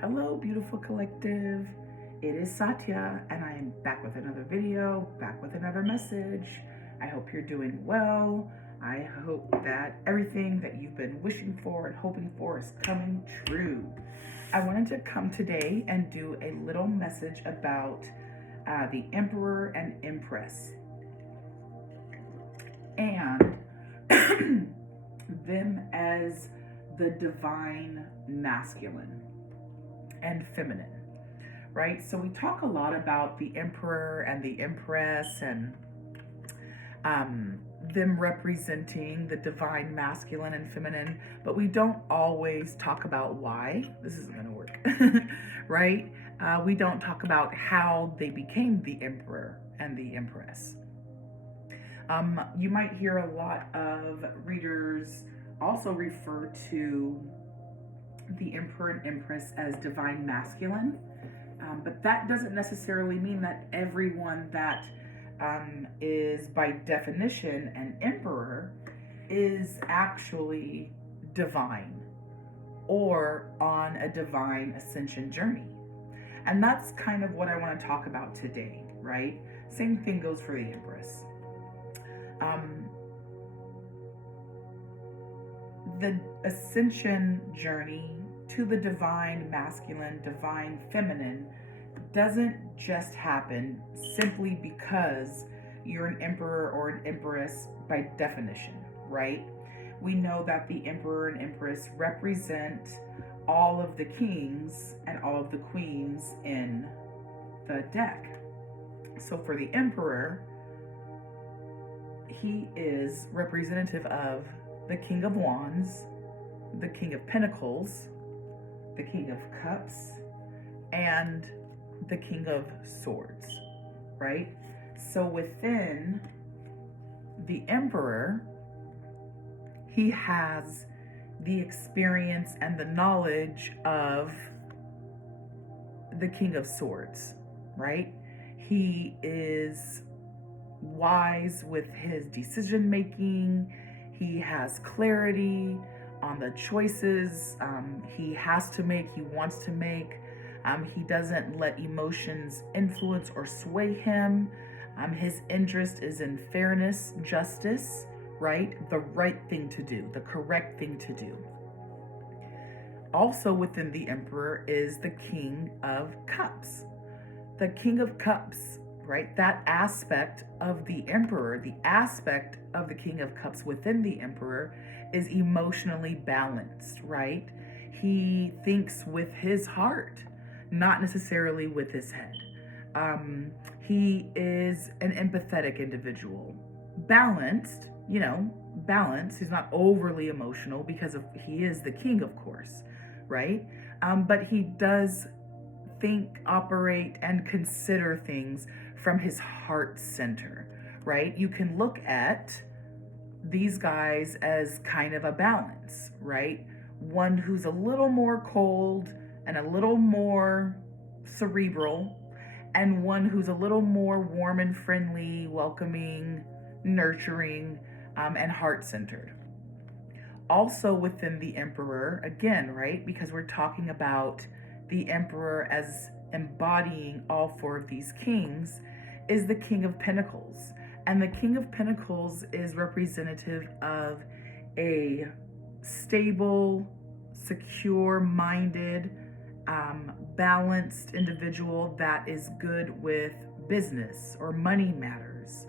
Hello, beautiful collective. It is Satya, and I am back with another video, back with another message. I hope you're doing well. I hope that everything that you've been wishing for and hoping for is coming true. I wanted to come today and do a little message about the Emperor and Empress and them as the divine masculine and feminine, right? So we talk a lot about the Emperor and the Empress and them representing the divine masculine and feminine, but we don't always talk about why. This isn't going to work, right? We don't talk about how they became the Emperor and the Empress. You might hear a lot of readers also refer to the Emperor and Empress as divine masculine, but that doesn't necessarily mean that everyone that is by definition an emperor is actually divine or on a divine ascension journey. And that's kind of what I want to talk about today, right? Same thing goes for the Empress. The ascension journey to the divine masculine, divine feminine doesn't just happen simply because you're an emperor or an empress by definition, right? We know that the emperor and empress represent all of the kings and all of the queens in the deck. So for the emperor, he is representative of the King of Wands, the King of Pentacles, the King of Cups, and the King of Swords, right? So within the Emperor, he has the experience and the knowledge of the King of Swords, right? He is wise with his decision making. He has clarity on the choices he has to make, he wants to make. He doesn't let emotions influence or sway him. His interest is in fairness, justice, right? The right thing to do, the correct thing to do. Also within the Emperor is the King of Cups. The King of Cups, right? That aspect of the Emperor, the aspect of the King of Cups within the Emperor is emotionally balanced, right? He thinks with his heart, not necessarily with his head. He is an empathetic individual. Balanced, balanced. He's not overly emotional because he is the king, of course, right? But he does think, operate, and consider things from his heart center, right? You can look at these guys as kind of a balance, right? One who's a little more cold and a little more cerebral, and one who's a little more warm and friendly, welcoming, nurturing, and heart-centered. Also within the Emperor, again, right, because we're talking about the Emperor as embodying all four of these kings, is the King of Pentacles. And the King of Pentacles is representative of a stable, secure-minded, balanced individual that is good with business or money matters.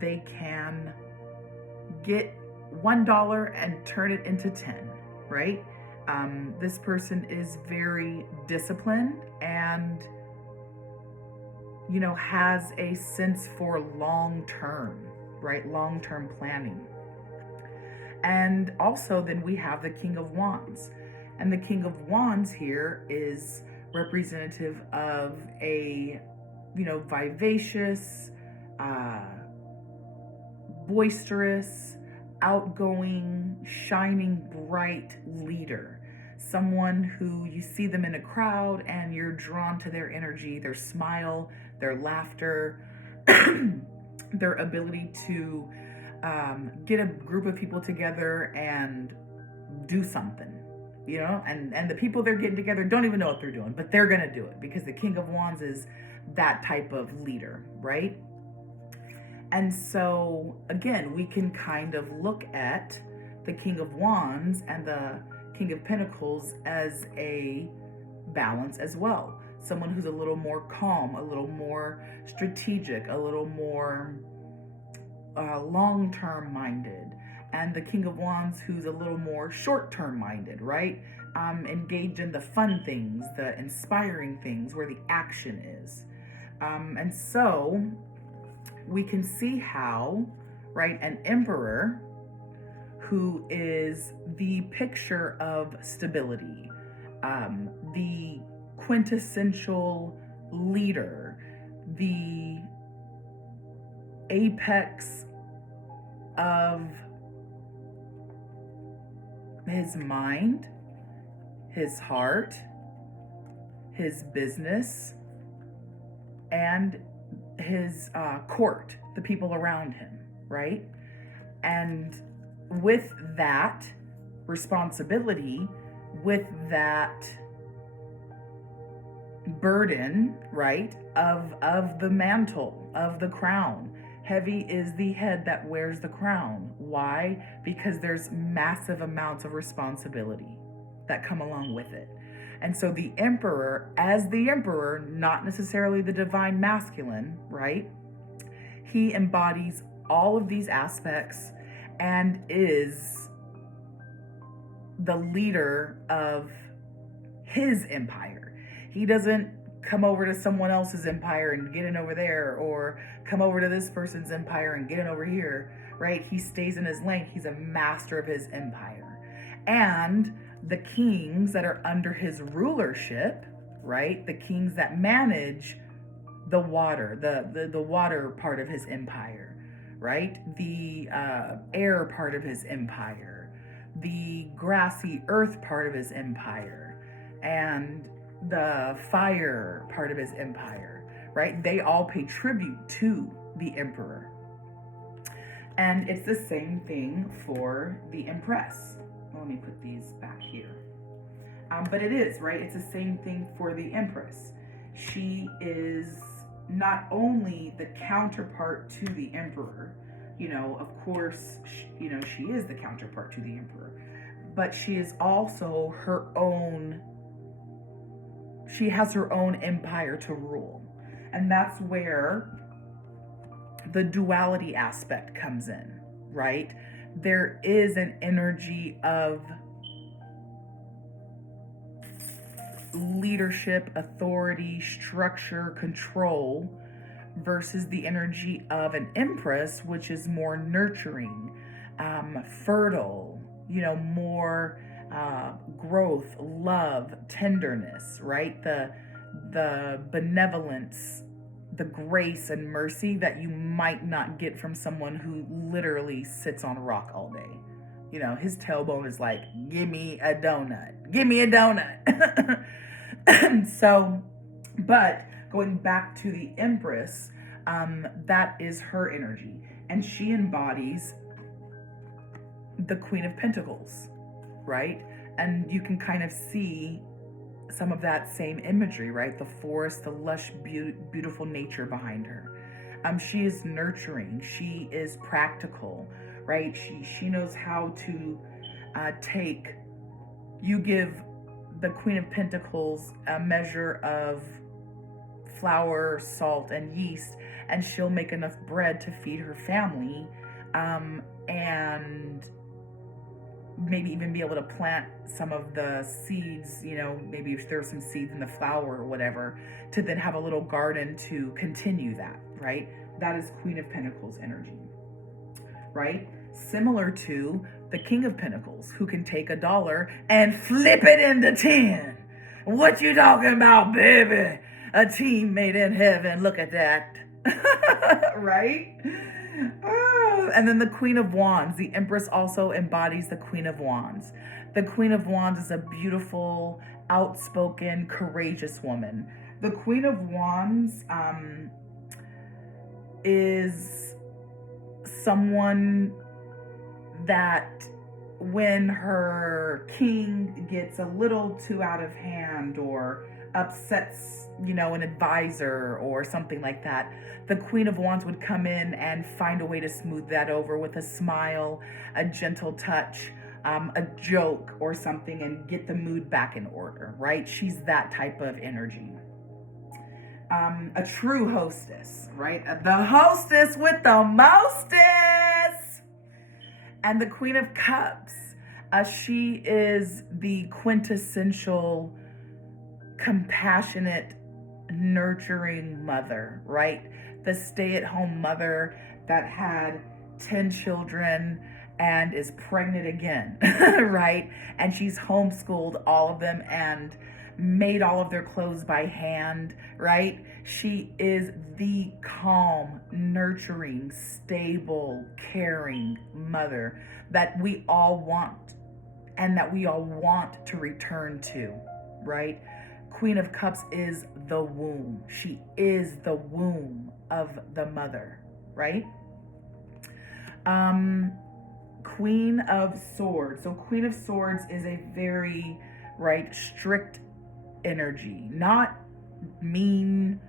They can get $1 and turn it into 10, right? This person is very disciplined and, has a sense for long-term, right? Long-term planning. And also then we have the King of Wands. And the King of Wands here is representative of a, vivacious, boisterous, outgoing, shining, bright leader. Someone who you see them in a crowd and you're drawn to their energy, their smile, their laughter, their ability to get a group of people together and do something, and the people they're getting together don't even know what they're doing, but they're going to do it because the King of Wands is that type of leader, right? And so, again, we can kind of look at the King of Wands and the King of Pentacles as a balance as well. Someone who's a little more calm, a little more strategic, a little more long-term minded. And the King of Wands who's a little more short-term minded, right? Engaged in the fun things, the inspiring things, where the action is. And so we can see how, right, an emperor who is the picture of stability, the quintessential leader, the apex of his mind, his heart, his business, and his court, the people around him, right? And with that responsibility, with that burden, right, of the mantle, of the crown. Heavy is the head that wears the crown. Why? Because there's massive amounts of responsibility that come along with it. And so the emperor, as the emperor, not necessarily the divine masculine, right? He embodies all of these aspects and is the leader of his empire. He doesn't come over to someone else's empire and get in over there, or come over to this person's empire and get in over here, right? He stays in his lane. He's a master of his empire. And the kings that are under his rulership, right? The kings that manage the water, the water part of his empire, right? The air part of his empire, the grassy earth part of his empire, and the fire part of his empire, right? They all pay tribute to the emperor. And it's the same thing for the Empress. Let me put these back here. But it is, right? It's the same thing for the Empress. She is not only the counterpart to the emperor, of course, she is the counterpart to the emperor, but she is also her own, she has her own empire to rule. And that's where the duality aspect comes in, right? There is an energy of leadership, authority, structure, control, versus the energy of an Empress, which is more nurturing, fertile, more growth, love, tenderness, right? The benevolence, the grace and mercy that you might not get from someone who literally sits on a rock all day. His tailbone is like, give me a donut. Give me a donut. So, but going back to the Empress, that is her energy. And she embodies the Queen of Pentacles, right? And you can kind of see some of that same imagery, right? The forest, the lush, beautiful nature behind her. She is nurturing. She is practical, right? She knows how to you give the Queen of Pentacles a measure of flour, salt, and yeast, and she'll make enough bread to feed her family, and maybe even be able to plant some of the seeds, maybe if there's some seeds in the flour or whatever, to then have a little garden to continue that, right? That is Queen of Pentacles energy, right? Similar to the King of Pentacles, who can take $1 and flip it into 10. What you talking about, baby? A team made in heaven. Look at that. Right? Oh, and then the Queen of Wands. The Empress also embodies the Queen of Wands. The Queen of Wands is a beautiful, outspoken, courageous woman. The Queen of Wands is someone that when her king gets a little too out of hand or upsets, an advisor or something like that, the Queen of Wands would come in and find a way to smooth that over with a smile, a gentle touch, a joke or something, and get the mood back in order, right? She's that type of energy. A true hostess, right? The hostess with the mostest. And the Queen of Cups, she is the quintessential compassionate, nurturing mother, right? The stay-at-home mother that had 10 children and is pregnant again, right? And she's homeschooled all of them and made all of their clothes by hand, right? She is the calm, nurturing, stable, caring mother that we all want and that we all want to return to, right? Queen of Cups is the womb. She is the womb of the mother, right? Queen of Swords. So Queen of Swords is a very, strict energy. Not mean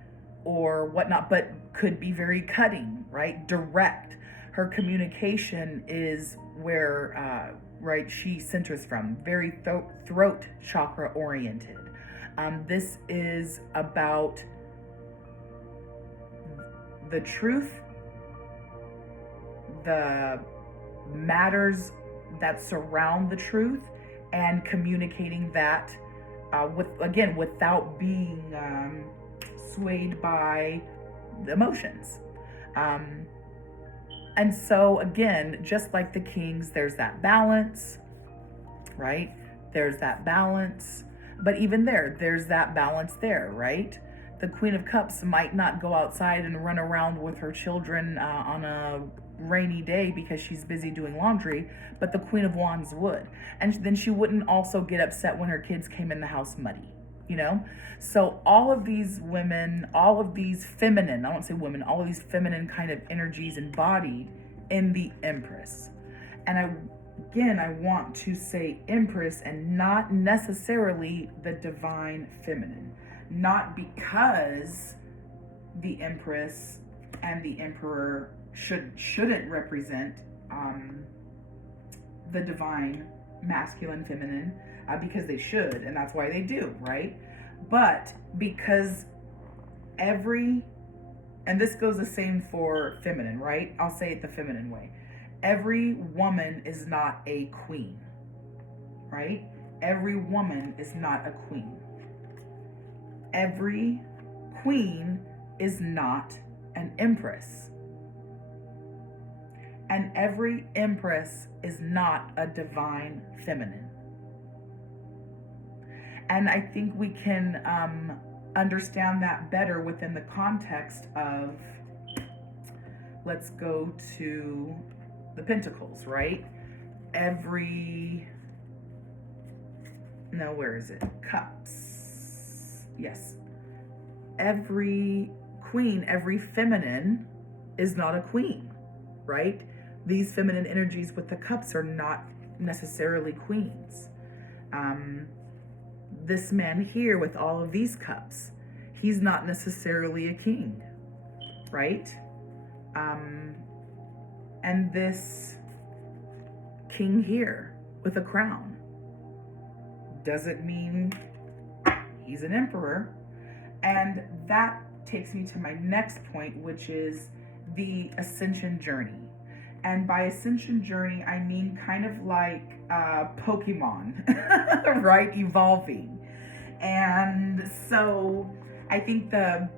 or whatnot, but could be very cutting, right? Direct. Her communication is where, she centers from. Very throat chakra oriented. This is about the truth, the matters that surround the truth, and communicating that without being swayed by the emotions. And so again, just like the kings, there's that balance, right? There's that balance. But even there's that balance there, right? The Queen of Cups might not go outside and run around with her children on a rainy day because she's busy doing laundry, but the Queen of Wands would. And then she wouldn't also get upset when her kids came in the house muddy, So all of these women, all of these feminine, I won't say women, all of these feminine kind of energies embodied in the Empress. And I want to say Empress and not necessarily the divine feminine. Not because the Empress and the Emperor shouldn't represent the divine masculine feminine, because they should, and that's why they do, right? But because and this goes the same for feminine, right? I'll say it the feminine way. Every woman is not a queen, right? Every woman is not a queen. Every queen is not an empress. And every empress is not a divine feminine. And I think we can understand that better within the context of, let's go to the Pentacles, right? Where is it? Cups. Yes. Every queen, every feminine is not a queen, right? These feminine energies with the cups are not necessarily queens. This man here with all of these cups, he's not necessarily a king, right? And this king here with a crown doesn't mean he's an emperor. And that takes me to my next point, which is the Ascension journey. And by Ascension journey, I mean kind of like Pokemon, right? Evolving. And so I think the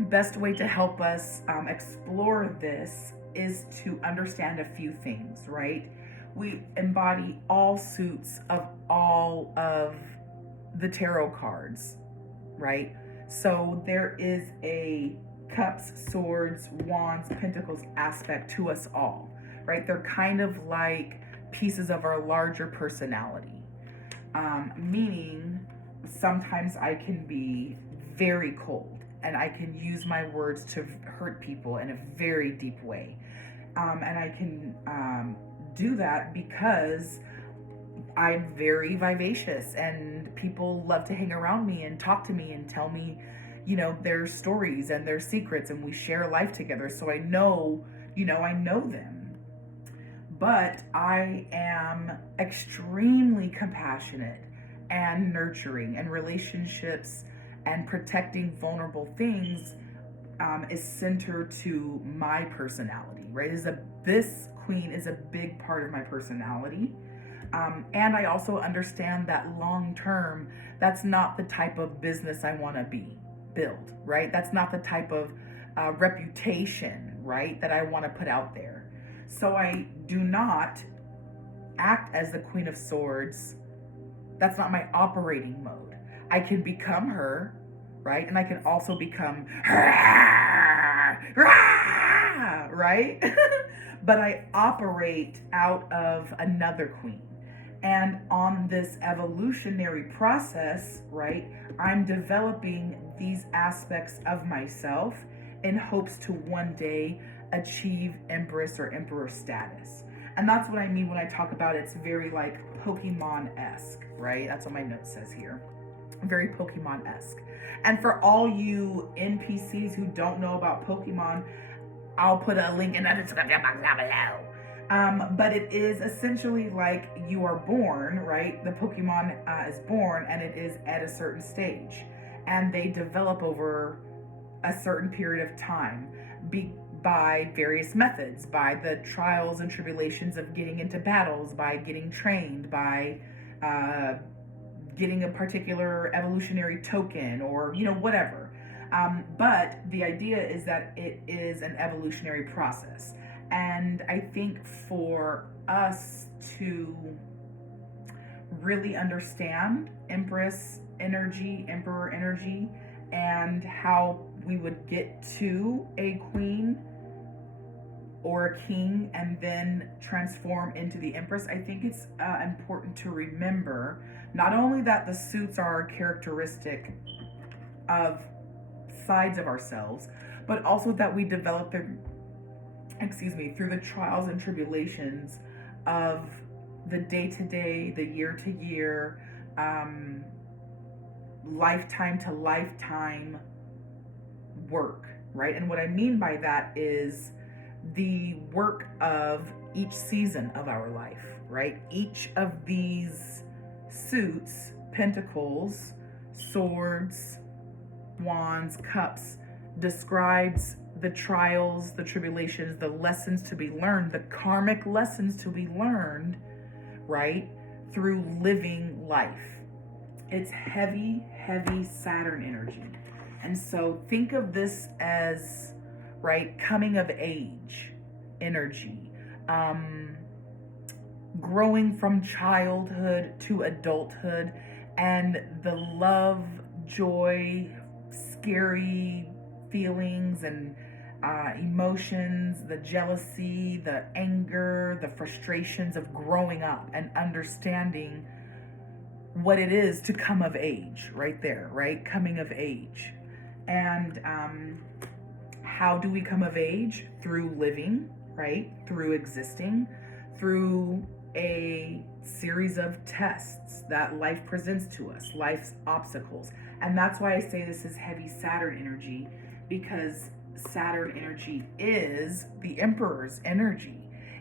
best way to help us explore this is to understand a few things, right? We embody all suits of all of the tarot cards, right? So there is a cups, swords, wands, pentacles aspect to us all, right? They're kind of like pieces of our larger personality, meaning sometimes I can be very cold and I can use my words to hurt people in a very deep way. And I can do that because I'm very vivacious, and people love to hang around me and talk to me and tell me, their stories and their secrets, and we share life together. So I know them. But I am extremely compassionate and nurturing, and relationships and protecting vulnerable things is centered to my personality, right? This queen is a big part of my personality. And I also understand that long term, that's not the type of business I want to build, right? That's not the type of reputation, right, that I want to put out there. So I do not act as the Queen of Swords. That's not my operating mode. I can become her, right? And I can also become right? But I operate out of another queen. And on this evolutionary process, right, I'm developing these aspects of myself in hopes to one day achieve Empress or Emperor status. And that's what I mean when I talk about it's very like Pokemon-esque, right? That's what my note says here. Very Pokemon-esque. And for all you NPCs who don't know about Pokemon, I'll put a link in the description box down below. But it is essentially like you are born, right? The Pokemon is born, and it is at a certain stage. And they develop over a certain period of time by various methods, by the trials and tribulations of getting into battles, by getting trained, by getting a particular evolutionary token, or whatever. But the idea is that it is an evolutionary process. And I think for us to really understand Empress energy, Emperor energy, and how we would get to a queen or a king and then transform into the Empress, I think it's important to remember not only that the suits are characteristic of sides of ourselves, but also that we develop them, through the trials and tribulations of the day-to-day, the year-to-year, lifetime to lifetime work, right? And what I mean by that is the work of each season of our life, right? Each of these suits, pentacles, swords, wands, cups, describes the trials, the tribulations, the lessons to be learned, the karmic lessons to be learned, right? Through living life. It's heavy, heavy Saturn energy. And so think of this as, right, coming of age energy, growing from childhood to adulthood, and the love, joy, scary feelings and emotions, the jealousy, the anger, the frustrations of growing up and understanding what it is to come of age, right there, right? Coming of age. And how do we come of age? Through living, right? Through existing, through a series of tests that life presents to us, life's obstacles. And that's why I say this is heavy Saturn energy, because Saturn energy is the Emperor's energy.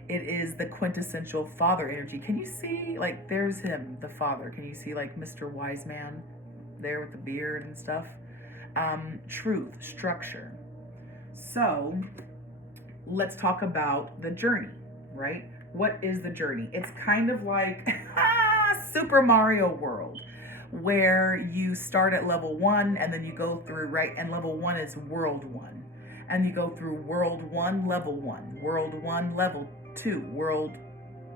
It is the quintessential father energy. Can you see, like, there's him, the father. Can you see, like, Mr. Wise Man there with the beard and stuff? Truth, structure. So let's talk about the journey, right? What is the journey? It's kind of like Super Mario World, where you start at level 1 and then you go through, right? And level 1 is world 1. And you go through world 1, level 1, world 1, level 2, world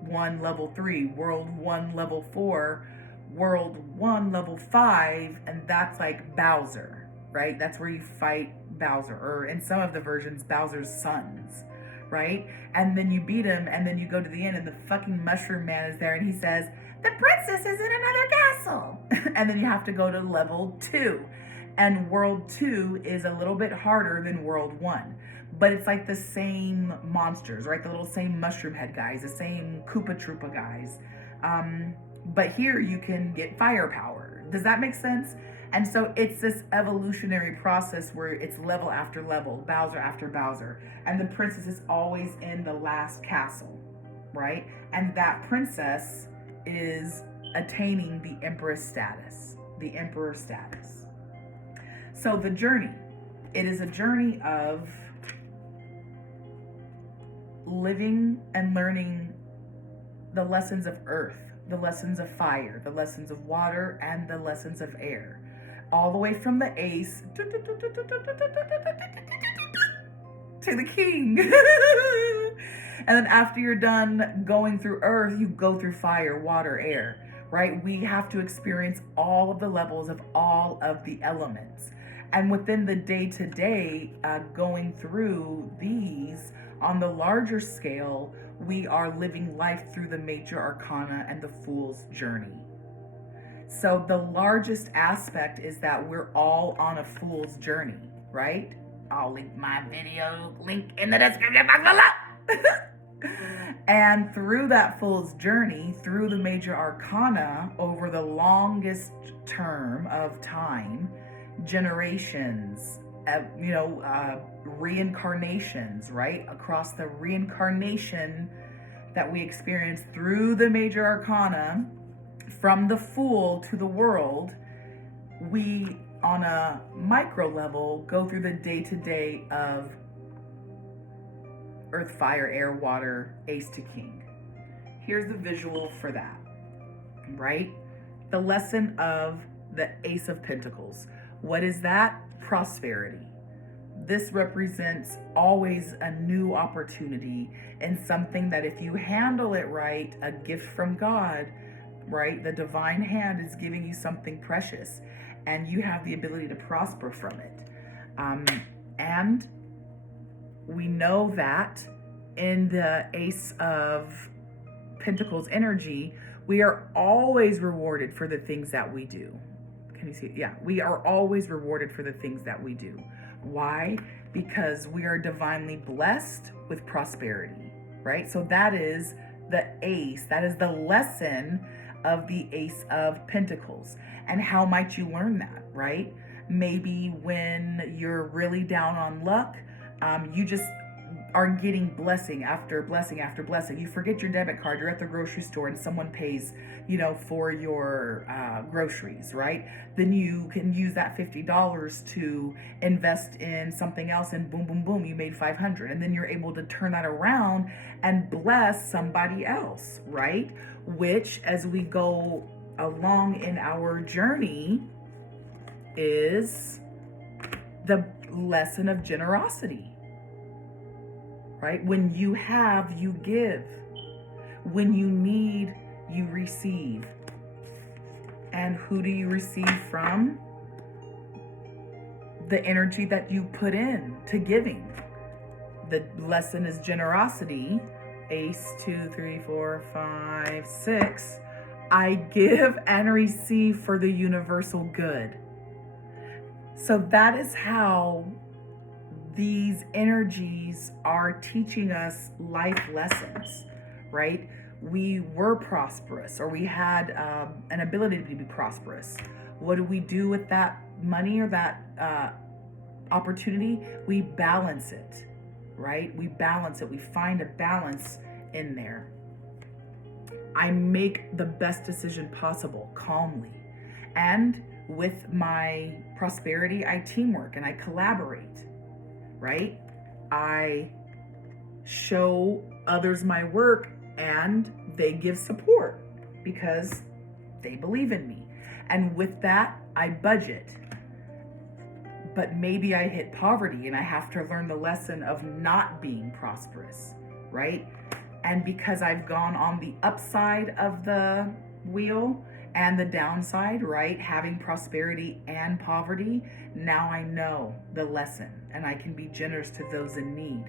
1, level 3, world 1, level 4, world 1, level 5, and that's like Bowser, right? That's where you fight Bowser, or in some of the versions, Bowser's sons, right? And then you beat him, and then you go to the end, and the fucking Mushroom Man is there, and he says, "The princess is in another castle." And then you have to go to level 2. And world 2 is a little bit harder than world 1. But it's like the same monsters, right? The little same mushroom head guys, the same Koopa Troopa guys. But here you can get firepower. Does that make sense? And so it's this evolutionary process where it's level after level, Bowser after Bowser. And the princess is always in the last castle, right? And that princess is attaining the Empress status, the Emperor status. So the journey, it is a journey of living and learning the lessons of earth, the lessons of fire, the lessons of water, and the lessons of air. All the way from the ace to the king. And then after you're done going through earth, you go through fire, water, air, right? We have to experience all of the levels of all of the elements. And within the day-to-day, going through these, on the larger scale, we are living life through the major arcana and the fool's journey. So the largest aspect is that we're all on a fool's journey, right? I'll link my video link in the description box below. And through that fool's journey, through the major arcana, over the longest term of time, generations, reincarnations, right? Across the reincarnation that we experience through the major arcana, from the fool to the world, we, on a micro level, go through the day-to-day of earth, fire, air, water, ace to king. Here's the visual for that, right? The lesson of the Ace of Pentacles. What is that? Prosperity. This represents always a new opportunity and something that if you handle it right, a gift from God, right? The divine hand is giving you something precious and you have the ability to prosper from it. And we know that in the Ace of Pentacles energy, we are always rewarded for the things that we do. Can you see? Yeah, we are always rewarded for the things that we do. Why? Because we are divinely blessed with prosperity, right? So that is the ace. That is the lesson of the Ace of Pentacles. And how might you learn that, right? Maybe when you're really down on luck, you just are getting blessing after blessing after blessing. You forget your debit card, you're at the grocery store and someone pays, for your groceries, right? Then you can use that $50 to invest in something else and boom, boom, boom, you made $500. And then you're able to turn that around and bless somebody else, right? Which, as we go along in our journey, is the lesson of generosity. Right? When you have, you give. When you need, you receive. And who do you receive from? The energy that you put in to giving. The lesson is generosity. Ace, 2, 3, 4, 5, 6. I give and receive for the universal good. So that is how these energies are teaching us life lessons, right? We were prosperous, or we had an ability to be prosperous. What do we do with that money or that opportunity? We balance it, right? We balance it. We find a balance in there. I make the best decision possible, calmly. And with my prosperity, I teamwork and I collaborate. Right? I show others my work and they give support because they believe in me. And with that, I budget. But maybe I hit poverty and I have to learn the lesson of not being prosperous, right? And because I've gone on the upside of the wheel and the downside, right? Having prosperity and poverty, now I know the lesson and I can be generous to those in need.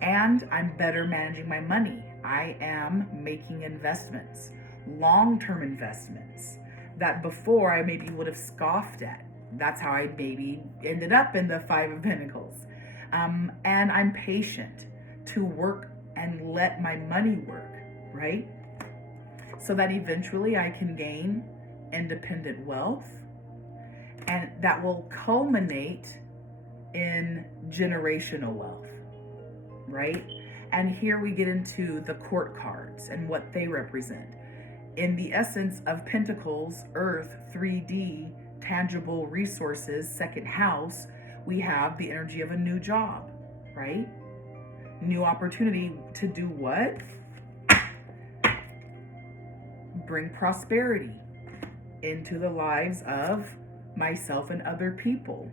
And I'm better managing my money. I am making investments, long-term investments that before I maybe would have scoffed at. That's how I maybe ended up in the Five of Pentacles. And I'm patient to work and let my money work, right? so that eventually I can gain independent wealth, and that will culminate in generational wealth, right? And here we get into the court cards and what they represent. In the essence of Pentacles, Earth, 3D, tangible resources, second house, we have the energy of a new job, right? New opportunity to do what? Bring prosperity into the lives of myself and other people,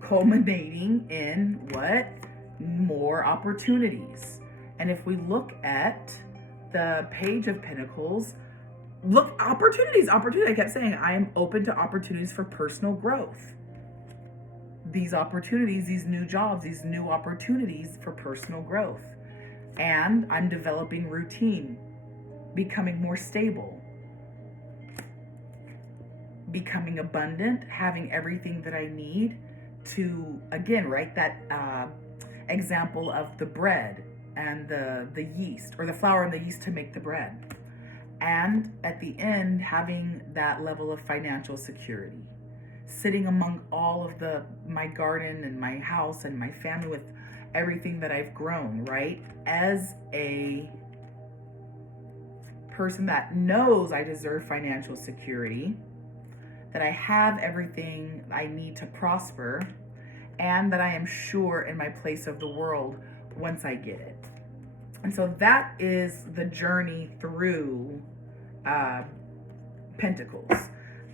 culminating in what? More opportunities. And if we look at the Page of Pentacles, look, opportunities. I kept saying, I am open to opportunities for personal growth. These opportunities, these new jobs, these new opportunities for personal growth. And I'm developing routine, becoming more stable, becoming abundant, having everything that I need to, again, right, that example of the bread and the yeast, or the flour and the yeast to make the bread. And at the end, having that level of financial security, sitting among all of my garden and my house and my family with everything that I've grown, right? As a person that knows I deserve financial security, that I have everything I need to prosper, and that I am sure in my place of the world once I get it. And so that is the journey through Pentacles.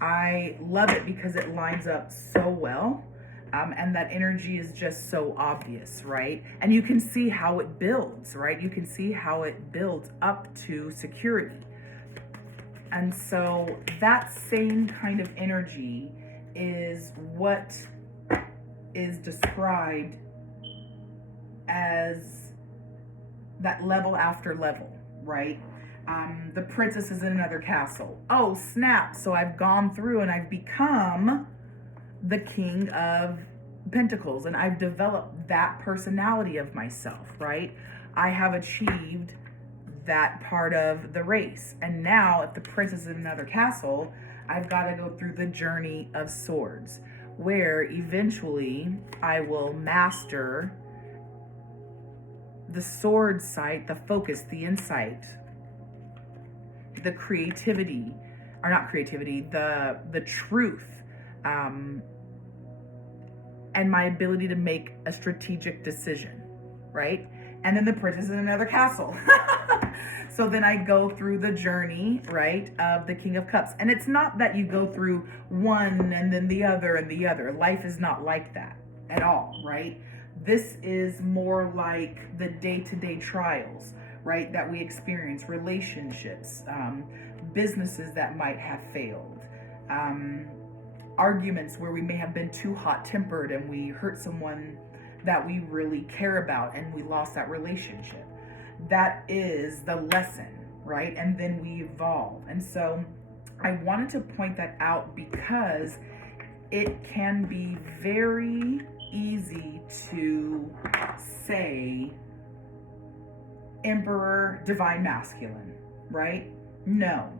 I love it because it lines up so well, and that energy is just so obvious, right? And you can see how it builds, right? You can see how it builds up to security. And so that same kind of energy is what is described as that level after level, right? The princess is in another castle. Oh, snap. So I've gone through and I've become the king of Pentacles, and I've developed that personality of myself, right? I have achieved that part of the race. And now if the princess is in another castle, I've got to go through the journey of swords, where eventually I will master the sword sight, the focus, the insight, the creativity, or not creativity, the truth, and my ability to make a strategic decision, right? And then the princess is in another castle. So then I go through the journey, right, of the King of Cups. And it's not that you go through one and then the other and the other. Life is not like that at all, right? This is more like the day-to-day trials, right, that we experience, relationships, businesses that might have failed, arguments where we may have been too hot-tempered and we hurt someone that we really care about and we lost that relationship. That is the lesson, right? And then we evolve. And so I wanted to point that out because it can be very easy to say Emperor, Divine Masculine, right? No,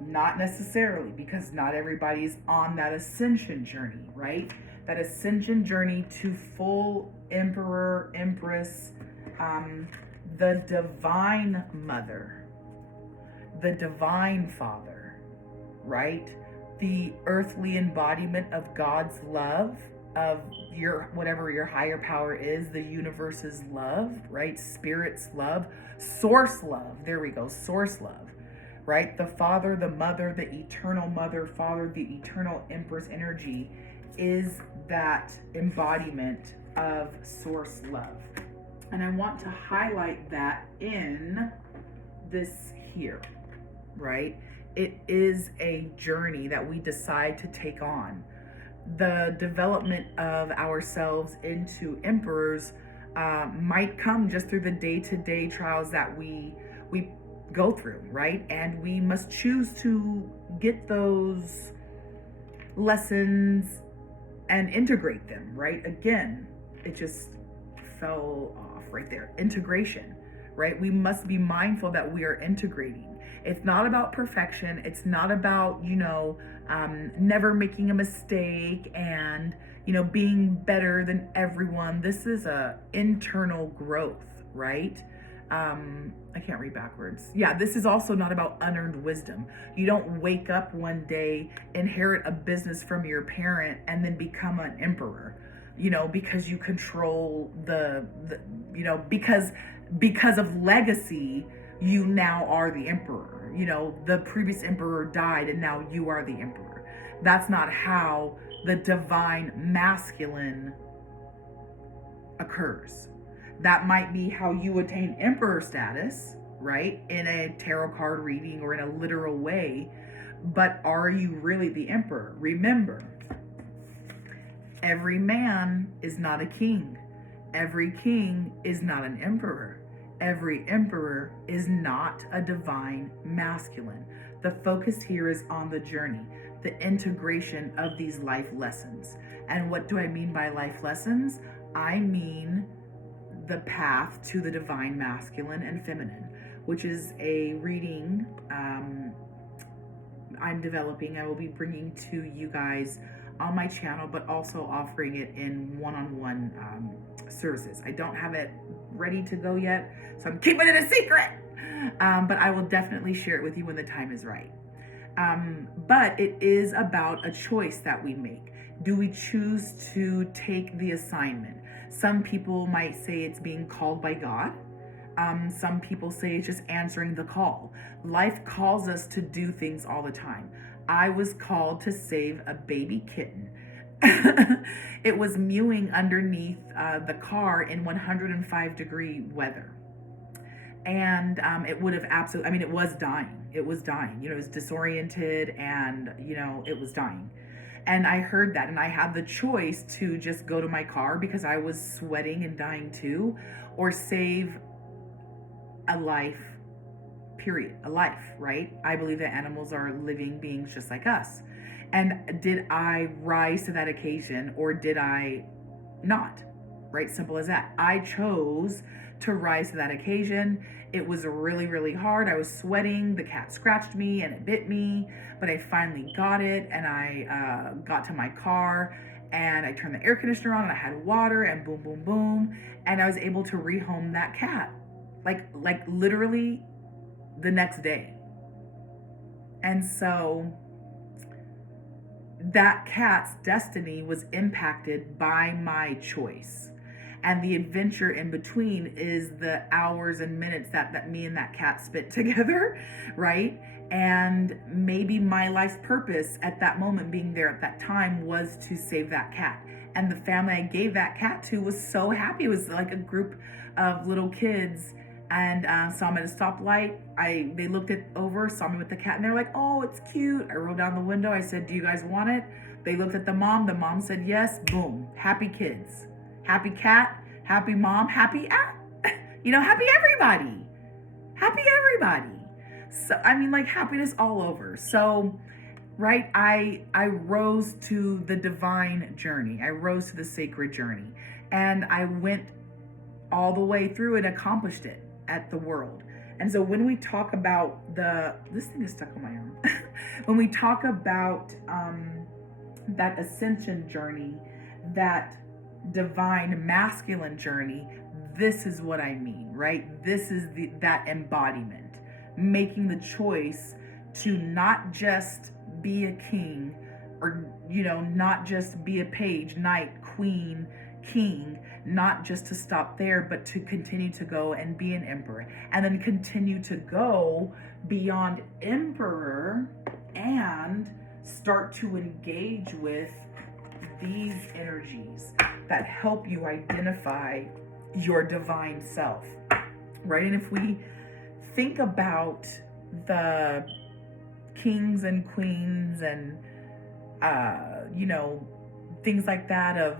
not necessarily, because not everybody's on that ascension journey, right? That ascension journey to full Emperor, Empress, the Divine Mother, the Divine Father, right? The earthly embodiment of God's love, of your, whatever your higher power is, the universe's love, right? Spirit's love, source love. There we go, source love, right? The Father, the Mother, the eternal Mother, Father, the eternal Empress energy is that embodiment of source love. And I want to highlight that in this here, right? It is a journey that we decide to take on. The development of ourselves into emperors might come just through the day-to-day trials that we go through, right? And we must choose to get those lessons and integrate them, right? Again, it just fell off right there. Integration, right? We must be mindful that we are integrating. It's not about perfection. It's not about, never making a mistake and, being better than everyone. This is a internal growth, right? I can't read backwards. Yeah, this is also not about unearned wisdom. You don't wake up one day, inherit a business from your parent, and then become an emperor, because you control because of legacy, you now are the emperor. The previous emperor died and now you are the emperor. That's not how the divine masculine occurs. That might be how you attain emperor status, right? In a tarot card reading or in a literal way. But are you really the emperor? Remember, every man is not a king. Every king is not an emperor. Every emperor is not a divine masculine. The focus here is on the journey, the integration of these life lessons. And what do I mean by life lessons? I mean the path to the divine masculine and feminine, which is a reading I'm developing. I will be bringing to you guys on my channel, but also offering it in one-on-one services. I don't have it ready to go yet, so I'm keeping it a secret, but I will definitely share it with you when the time is right. But it is about a choice that we make. Do we choose to take the assignment? Some people might say it's being called by God. Some people say it's just answering the call. Life calls us to do things all the time. I was called to save a baby kitten. It was mewing underneath the car in 105-degree weather. And it would have absolutely, it was dying. It was dying. It was disoriented and, it was dying. And I heard that and I had the choice to just go to my car because I was sweating and dying too, or save a life, period. A life, right? I believe that animals are living beings just like us. And did I rise to that occasion or did I not? Right? Simple as that. I chose to rise to that occasion. It was really, really hard. I was sweating. The cat scratched me and it bit me, but I finally got it and I got to my car and I turned the air conditioner on and I had water and boom, boom, boom. And I was able to rehome that cat like literally the next day. And so that cat's destiny was impacted by my choice. And the adventure in between is the hours and minutes that me and that cat spent together, right? And maybe my life's purpose at that moment, being there at that time, was to save that cat. And the family I gave that cat to was so happy. It was like a group of little kids and saw me at a stoplight. They looked over, saw me with the cat, and they're like, "Oh, it's cute." I rolled down the window. I said, "Do you guys want it?" They looked at the mom. The mom said yes. Boom. Happy kids. Happy cat, happy mom, happy everybody. Happy everybody. So, happiness all over. So, right, I rose to the divine journey. I rose to the sacred journey. And I went all the way through and accomplished it at the world. And so when we talk about this thing is stuck on my arm. When we talk about that ascension journey, that divine masculine journey, this is what I mean, right? This is that embodiment, making the choice to not just be a king or, not just be a page, knight, queen, king, not just to stop there, but to continue to go and be an emperor and then continue to go beyond emperor and start to engage with these energies that help you identify your divine self, right? And if we think about the kings and queens and things like that of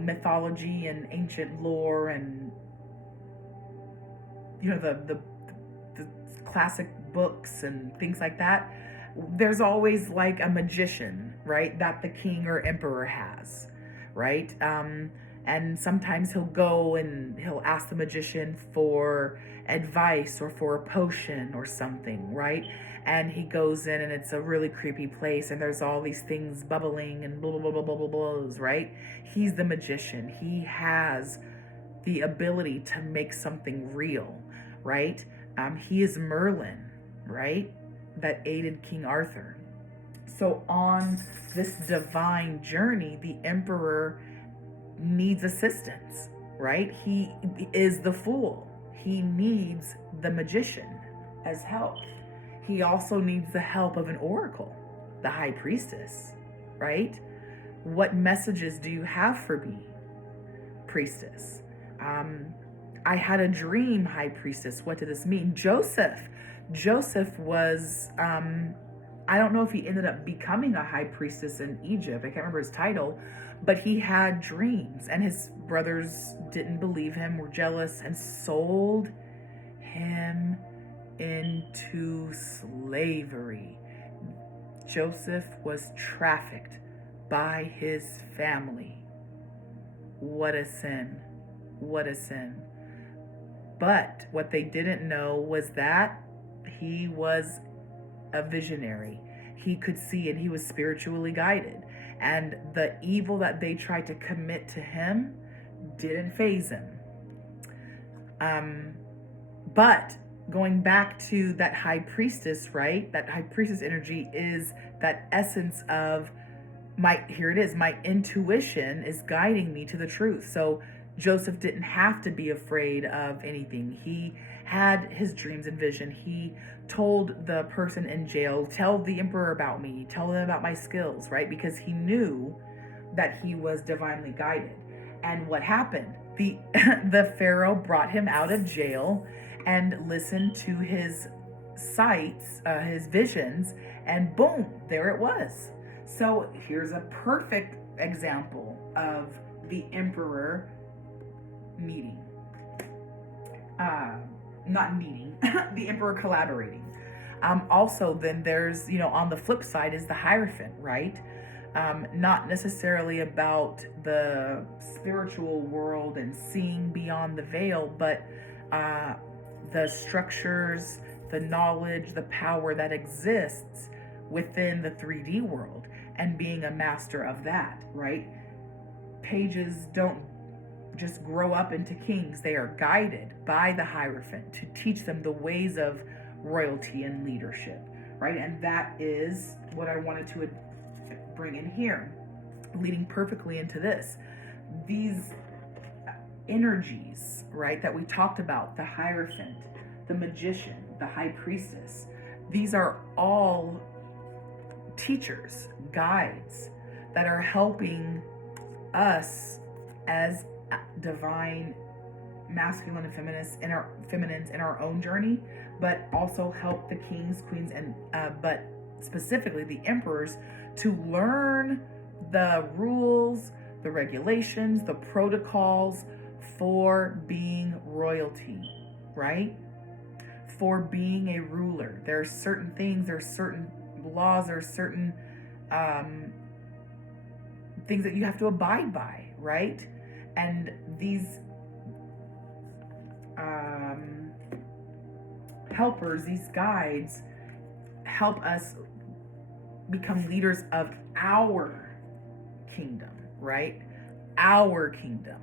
mythology and ancient lore and the classic books and things like that, there's always like a magician, right, that the king or emperor has, right? And And sometimes he'll go and he'll ask the magician for advice or for a potion or something, right? And he goes in and it's a really creepy place and there's all these things bubbling and blah, blah, blah, blah, blah, blah, blah, right? He's the magician. He has the ability to make something real, right? He is Merlin, right? That aided King Arthur. So on this divine journey, the emperor needs assistance, right? He is the fool. He needs the magician as help. He also needs the help of an oracle, the high priestess, right? What messages do you have for me, priestess? I had a dream, high priestess. What did this mean? Joseph was, I don't know if he ended up becoming a high priestess in Egypt. I can't remember his title, but he had dreams and his brothers didn't believe him, were jealous, and sold him into slavery. Joseph was trafficked by his family. What a sin. What a sin. But what they didn't know was that he was a visionary. He could see and he was spiritually guided. And the evil that they tried to commit to him didn't faze him. But going back to that high priestess, right? That high priestess energy is that essence of my intuition is guiding me to the truth. So Joseph didn't have to be afraid of anything. He had his dreams and vision. He told the person in jail, tell the emperor about me, tell them about my skills, right? Because he knew that he was divinely guided. And what happened? The Pharaoh brought him out of jail and listened to his sights, his visions, and boom, there it was. So here's a perfect example of the emperor meeting. The emperor collaborating. Also, then there's, on the flip side is the Hierophant, right? Not necessarily about the spiritual world and seeing beyond the veil, but the structures, the knowledge, the power that exists within the 3D world and being a master of that, right? Pages don't just grow up into kings. They are guided by the Hierophant to teach them the ways of royalty and leadership, right? And that is what I wanted to bring in here, leading perfectly into this. These energies, right, that we talked about, the Hierophant, the magician, the high priestess, these are all teachers, guides that are helping us as divine masculine and feminines in our own journey, but also help the kings, queens, and but specifically the emperors to learn the rules, the regulations, the protocols for being royalty, right? For being a ruler. There are certain things, there are certain laws, there are certain things that you have to abide by, right? And these helpers, these guides, help us become leaders of our kingdom, right? Our kingdom,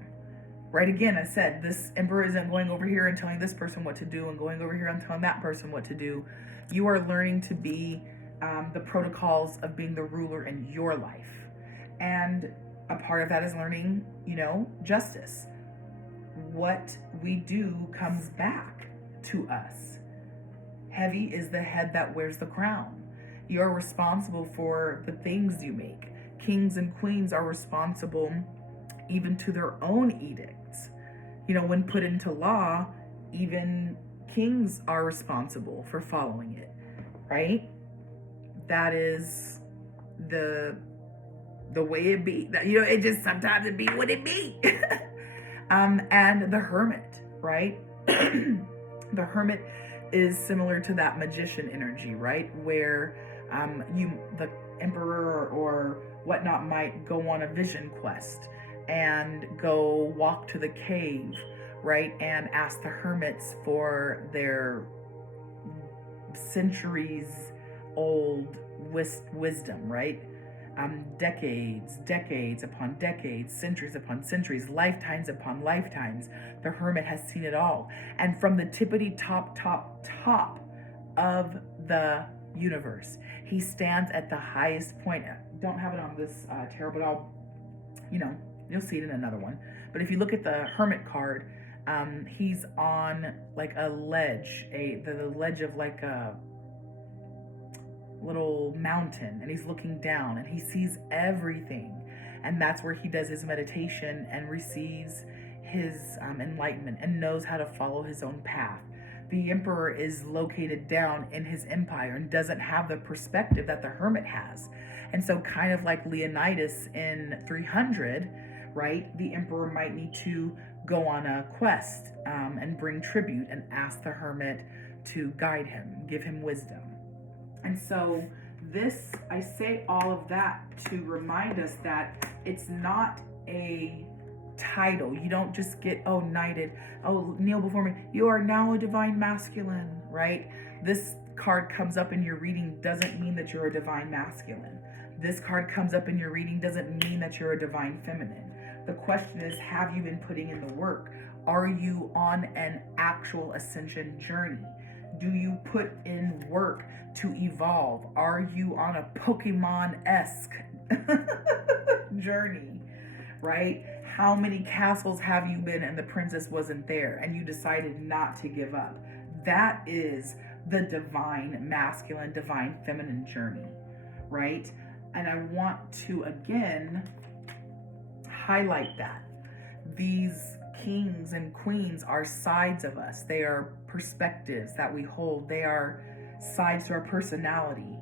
right? Again, I said this emperor isn't going over here and telling this person what to do and going over here and telling that person what to do. You are learning to be the protocols of being the ruler in your life. And a part of that is learning, justice. What we do comes back to us. Heavy is the head that wears the crown. You're responsible for the things you make. Kings and queens are responsible even to their own edicts. When put into law, even kings are responsible for following it, right? That is the way it be. It just sometimes it be what it be. And the hermit, right? The hermit is similar to that magician energy, right? Where the emperor or whatnot might go on a vision quest and go walk to the cave, right, and ask the hermits for their centuries old wisdom, right? Decades upon decades, centuries upon centuries, lifetimes upon lifetimes. The hermit has seen it all. And from the tippity top of the universe, he stands at the highest point. Don't have it on this tarot, but I'll, you'll see it in another one. But if you look at the hermit card, he's on like a ledge, the ledge of like a little mountain, and he's looking down and he sees everything, and that's where he does his meditation and receives his enlightenment and knows how to follow his own path. The emperor is located down in his empire and doesn't have the perspective that the hermit has. And so kind of like Leonidas in 300, right, the emperor might need to go on a quest and bring tribute and ask the hermit to guide him, give him wisdom. And so this, I say all of that to remind us that it's not a title. You don't just get, knighted, kneel before me, you are now a divine masculine, right? This card comes up in your reading doesn't mean that you're a divine masculine. This card comes up in your reading doesn't mean that you're a divine feminine. The question is, have you been putting in the work? Are you on an actual ascension journey? Do you put in work to evolve? Are you on a Pokemon-esque journey, right? How many castles have you been and the princess wasn't there and you decided not to give up? That is the divine masculine, divine feminine journey, right? And I want to again highlight that these kings and queens are sides of us. They are perspectives that we hold. They are sides to our personality.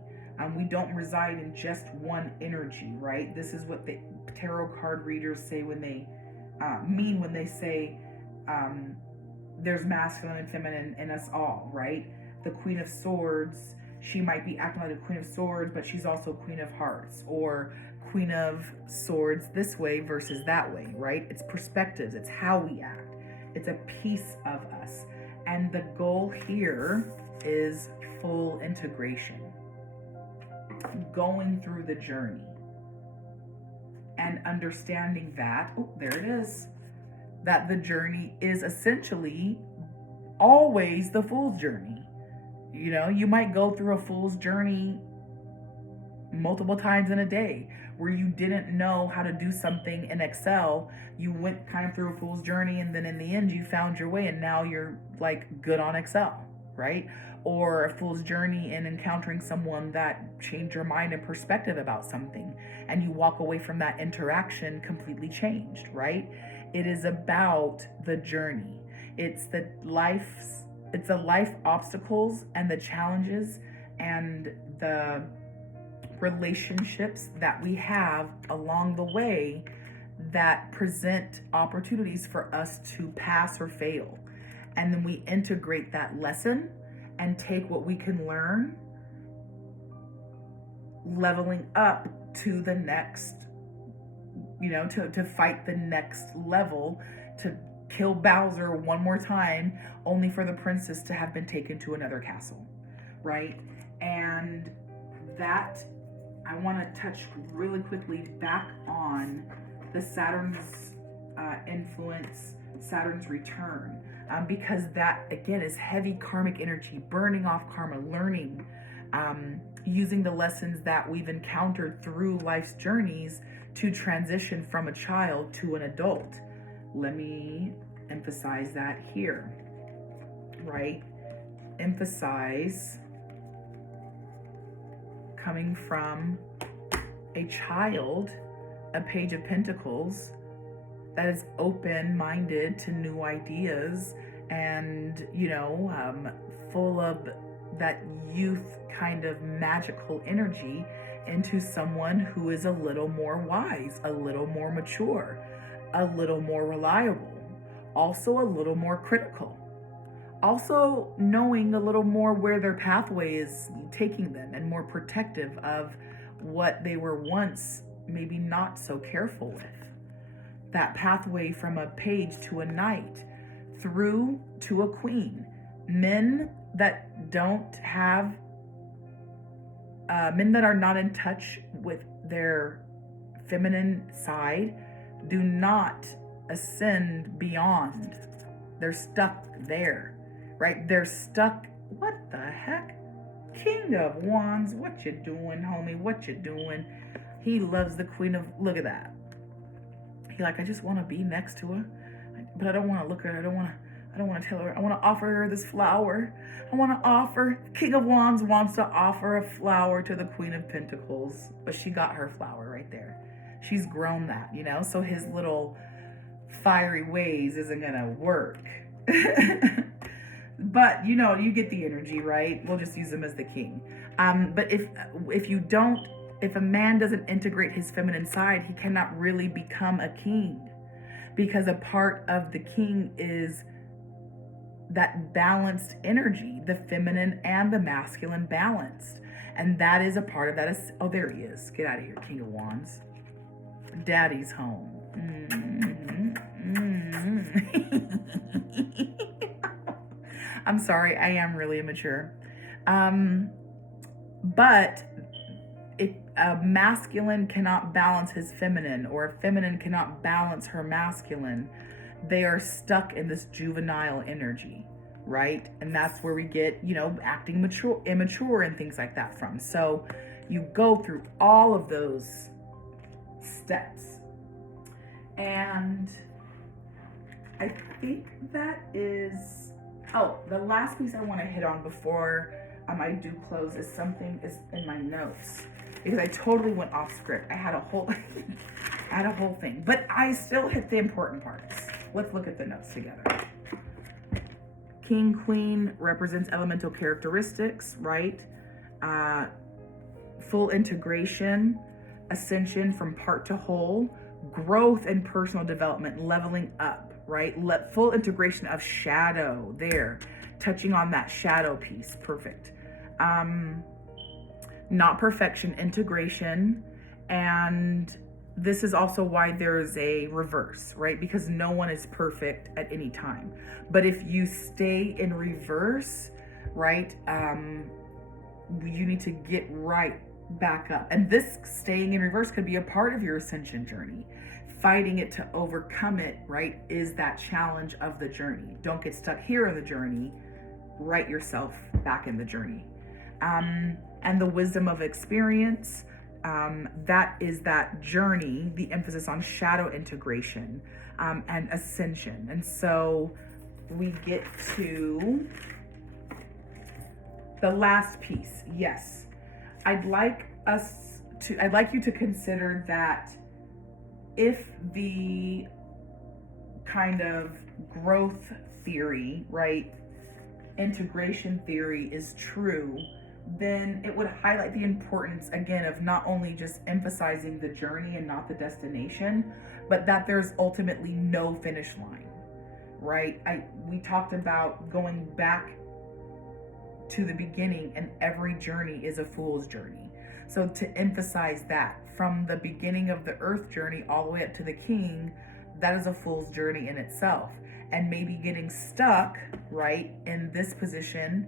We don't reside in just one energy, right? This is what the tarot card readers say when they mean when they say there's masculine and feminine in us all, right? The Queen of Swords, she might be acting like a Queen of Swords, but she's also Queen of Hearts, or Queen of Swords this way versus that way, right? It's perspectives. It's how we act. It's a piece of us. And the goal here is full integration. Going through the journey and understanding that, there it is, that the journey is essentially always the fool's journey. You might go through a fool's journey multiple times in a day where you didn't know how to do something in Excel. You went kind of through a fool's journey, and then in the end you found your way, and now you're like good on Excel, right? Or a fool's journey in encountering someone that changed your mind and perspective about something, and you walk away from that interaction completely changed, right? It is about the journey. It's the life obstacles and the challenges and the relationships that we have along the way that present opportunities for us to pass or fail. And then we integrate that lesson and take what we can learn, leveling up to the next, to fight the next level, to kill Bowser one more time, only for the princess to have been taken to another castle, right? And that, I want to touch really quickly back on the Saturn's influence, Saturn's return, because that, again, is heavy karmic energy, burning off karma, learning, using the lessons that we've encountered through life's journeys to transition from a child to an adult. Let me emphasize that here, right? Emphasize coming from a child, a Page of Pentacles, that is open-minded to new ideas and, full of that youth kind of magical energy, into someone who is a little more wise, a little more mature, a little more reliable, also a little more critical, also knowing a little more where their pathway is taking them, and more protective of what they were once maybe not so careful with. that pathway from a page to a knight through to a queen. Men that don't have, men that are not in touch with their feminine side do not ascend beyond. They're stuck there, right? They're stuck. What the heck? King of Wands, what you doing, homie? What you doing? He loves the Queen of, look at that. He like, I just want to be next to her, but I don't want to look at her. I don't want to tell her. I want to offer her this flower. I want to offer, King of Wands wants to offer a flower to the Queen of Pentacles, but she got her flower right there. She's grown that, you know, so his little fiery ways isn't going to work. But, you know, you get the energy, right? We'll just use him as the king. But if a man doesn't integrate his feminine side, he cannot really become a king, because a part of the king is that balanced energy, the feminine and the masculine balanced. And that is a part of that. Oh, there he is. Get out of here, King of Wands. Daddy's home. I'm sorry, I am really immature. But if a masculine cannot balance his feminine, or a feminine cannot balance her masculine, they are stuck in this juvenile energy, right? And that's where we get, you know, acting immature and things like that from. So you go through all of those steps. And I think that is, oh, the last piece I want to hit on before I do close is something is in my notes, because I totally went off script. I had a whole thing, but I still hit the important parts. Let's look at the notes together. King, Queen represents elemental characteristics, right? Full integration, ascension from part to whole, growth and personal development, leveling up, right? Full integration of shadow there, touching on that shadow piece. Perfect. Not perfection, integration. And this is also why there's a reverse, right? Because no one is perfect at any time. But if you stay in reverse, right, you need to get right back up. And this staying in reverse could be a part of your ascension journey. Fighting it to overcome it, right, is that challenge of the journey. Don't get stuck here in the journey. Right yourself back in the journey. And the wisdom of experience, that is that journey, the emphasis on shadow integration and ascension. And so we get to the last piece. Yes, I'd like you to consider that if the kind of growth theory, right, integration theory is true, then it would highlight the importance, again, of not only just emphasizing the journey and not the destination, but that there's ultimately no finish line, right? We talked about going back to the beginning, and every journey is a fool's journey. So to emphasize that from the beginning of the earth journey all the way up to the king, that is a fool's journey in itself. And maybe getting stuck, right, in this position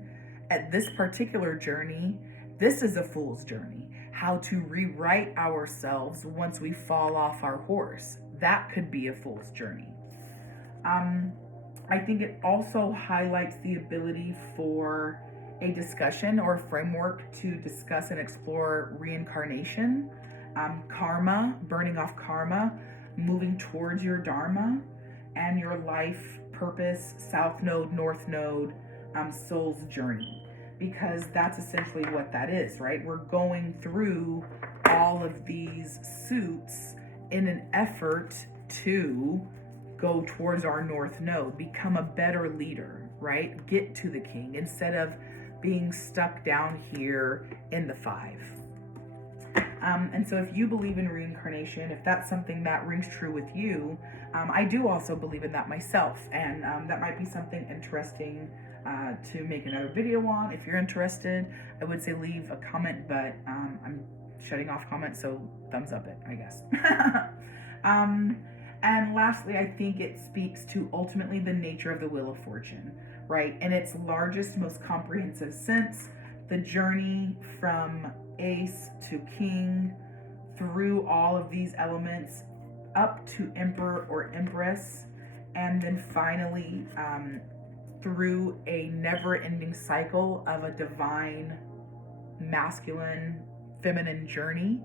at this particular journey, this is a fool's journey. How to rewrite ourselves once we fall off our horse. That could be a fool's journey. I think it also highlights the ability for a discussion or a framework to discuss and explore reincarnation, karma, burning off karma, moving towards your Dharma, and your life purpose, South Node, North Node, soul's journey. Because that's essentially what that is, right? We're going through all of these suits in an effort to go towards our North Node, become a better leader, right? Get to the king instead of being stuck down here in the 5. And so if you believe in reincarnation, if that's something that rings true with you, I do also believe in that myself. And that might be something interesting to make another video on. If you're interested, I would say leave a comment, but I'm shutting off comments, so thumbs up it, I guess. And lastly, I think it speaks to ultimately the nature of the Wheel of Fortune, right? In its largest, most comprehensive sense, the journey from Ace to King, through all of these elements, up to Emperor or Empress, and then finally through a never-ending cycle of a divine, masculine, feminine journey.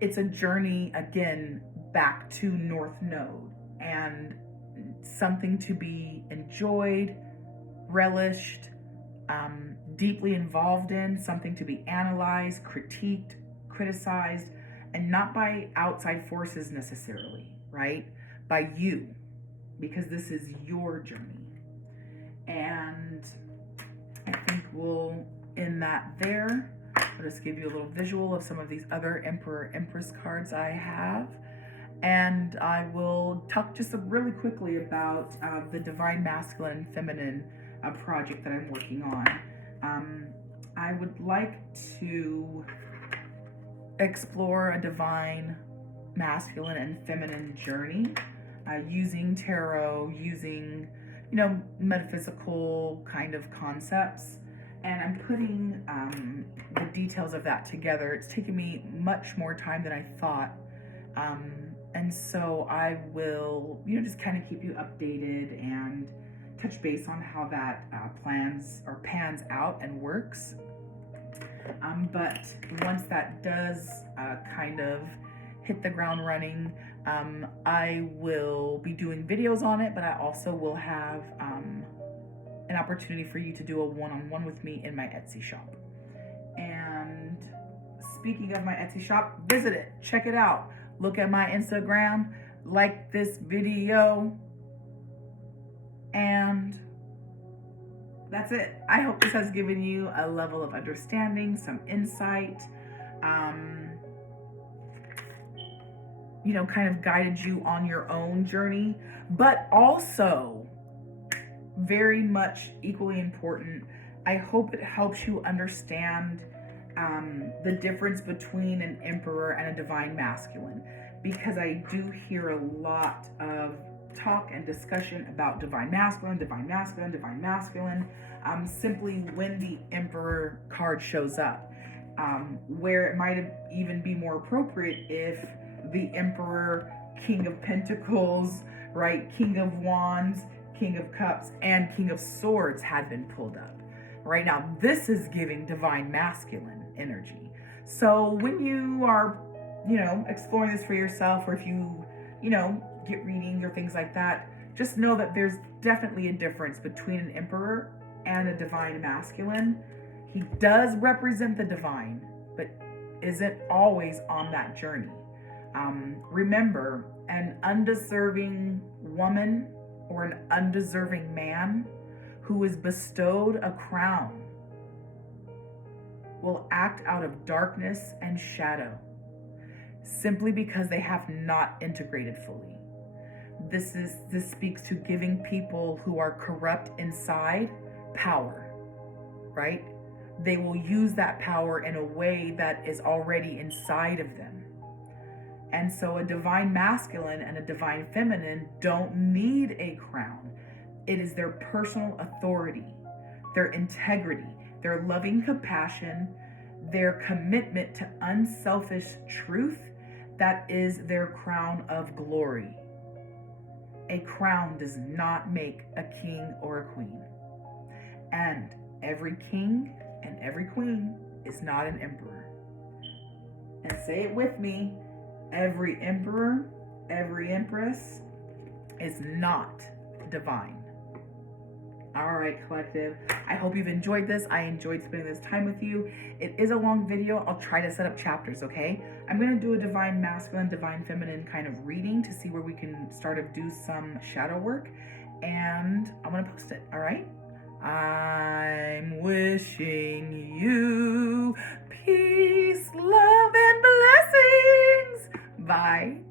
It's a journey, again, back to North Node, and something to be enjoyed, relished, deeply involved in, something to be analyzed, critiqued, criticized, and not by outside forces necessarily, right? By you, because this is your journey. And I think we'll end that there. I'll just give you a little visual of some of these other Emperor, Empress cards I have. And I will talk just really quickly about the Divine Masculine Feminine project that I'm working on. I would like to explore a divine masculine and feminine journey using tarot, using, metaphysical kind of concepts. And I'm putting the details of that together. It's taken me much more time than I thought. And so I will, just kind of keep you updated and touch base on how that pans out and works. But once that does kind of hit the ground running, I will be doing videos on it, but I also will have an opportunity for you to do a one-on-one with me in my Etsy shop. And speaking of my Etsy shop, visit it, check it out. Look at my Instagram, like this video, and that's it. I hope this has given you a level of understanding, some insight, kind of guided you on your own journey, but also very much equally important, I hope it helps you understand the difference between an emperor and a divine masculine, because I do hear a lot of talk and discussion about divine masculine, simply when the emperor card shows up, where it might even be more appropriate if the emperor, king of pentacles, right, king of wands, king of cups, and king of swords had been pulled up. Right now, this is giving divine masculine energy. So when you are, exploring this for yourself, or if you, get readings or things like that, just know that there's definitely a difference between an emperor and a divine masculine. He does represent the divine, but isn't always on that journey. Remember, an undeserving woman or an undeserving man who is bestowed a crown will act out of darkness and shadow simply because they have not integrated fully. This speaks to giving people who are corrupt inside power, right? They will use that power in a way that is already inside of them. And so a divine masculine and a divine feminine don't need a crown. It is their personal authority, their integrity, their loving compassion, their commitment to unselfish truth that is their crown of glory. A crown does not make a king or a queen. And every king and every queen is not an emperor. And say it with me, every emperor, every empress is not divine. All right, collective. I hope you've enjoyed this. I enjoyed spending this time with you. It is a long video. I'll try to set up chapters, okay? I'm going to do a divine masculine, divine feminine kind of reading to see where we can start to do some shadow work. And I'm going to post it, all right? I'm wishing you peace, love, and blessings. Bye.